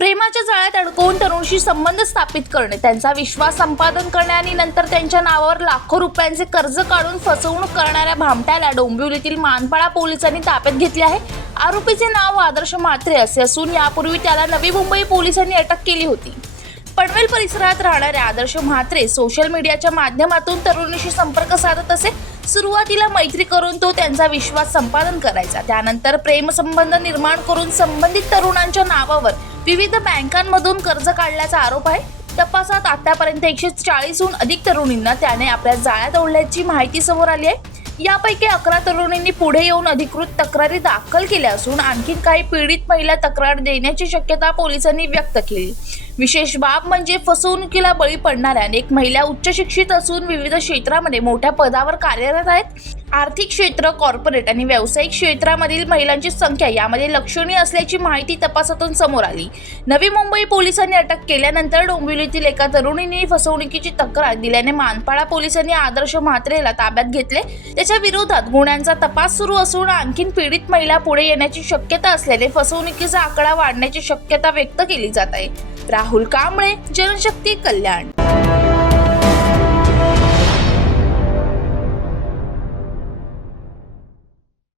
प्रेमाच्या जाळ्यात अडकवून तरुणशी संबंध स्थापित करणे, त्यांचा विश्वास संपादन करणे आणि नंतर त्यांच्या नावावर लाखो रुपयांचे कर्ज काढून फसवणूक करणाऱ्या भामट्याला डोंबिवलीतील मानपाडा पोलिसांनी ताब्यात घेतले आहे। आरोपीचे नाव आदर्श म्हात्रे असे असून यापूर्वी त्याला नवी मुंबई पोलिसांनी अटक केली होती। पनवेल परिसरात राहणारे आदर्श म्हात्रे सोशल मीडियाच्या माध्यमातून तरुणीशी संपर्क साधत असे। सुरुवातीला मैत्री करून तो त्यांचा विश्वास संपादन करायचा, त्यानंतर प्रेमसंबंध निर्माण करून संबंधित तरुणांच्या नावावर विविध बँकांमधून कर्ज काढल्याचा आरोप आहे। तपासात आतापर्यंत 140हून अधिक तरुणींना त्याने आपल्या जाळ्यात ओढल्याची माहिती समोर आली आहे। यापैकी 11 तरुणींनी पुढे येऊन अधिकृत तक्रारी दाखल केल्या असून आणखी काही पीडित महिला तक्रार देण्याची शक्यता पोलिसांनी व्यक्त केली। विशेष बाब म्हणजे फसवणुकीला बळी पडणाऱ्या अनेक महिला उच्च शिक्षित असून विविध क्षेत्रामध्ये मोठ्या पदावर कार्यरत आहेत। आर्थिक क्षेत्र, कॉर्पोरेट आणि व्यावसायिक क्षेत्रामधील महिलांची संख्या यामध्ये लक्षणीय असल्याची माहिती तपासातून समोर आली। नवी मुंबई पोलिसांनी अटक केल्यानंतर डोंबिवलीतील एका तरुणीने फसवणुकीची तक्रार दिल्याने मानपाडा पोलिसांनी आदर्श म्हात्रेला ताब्यात घेतले। त्याच्या विरोधात गुन्ह्यांचा तपास सुरू असून आणखी पीडित महिला पुढे येण्याची शक्यता असल्याने फसवणुकीचा आकडा वाढण्याची शक्यता व्यक्त केली जात आहे। राहुल कांबळे, जनशक्ती कल्याण।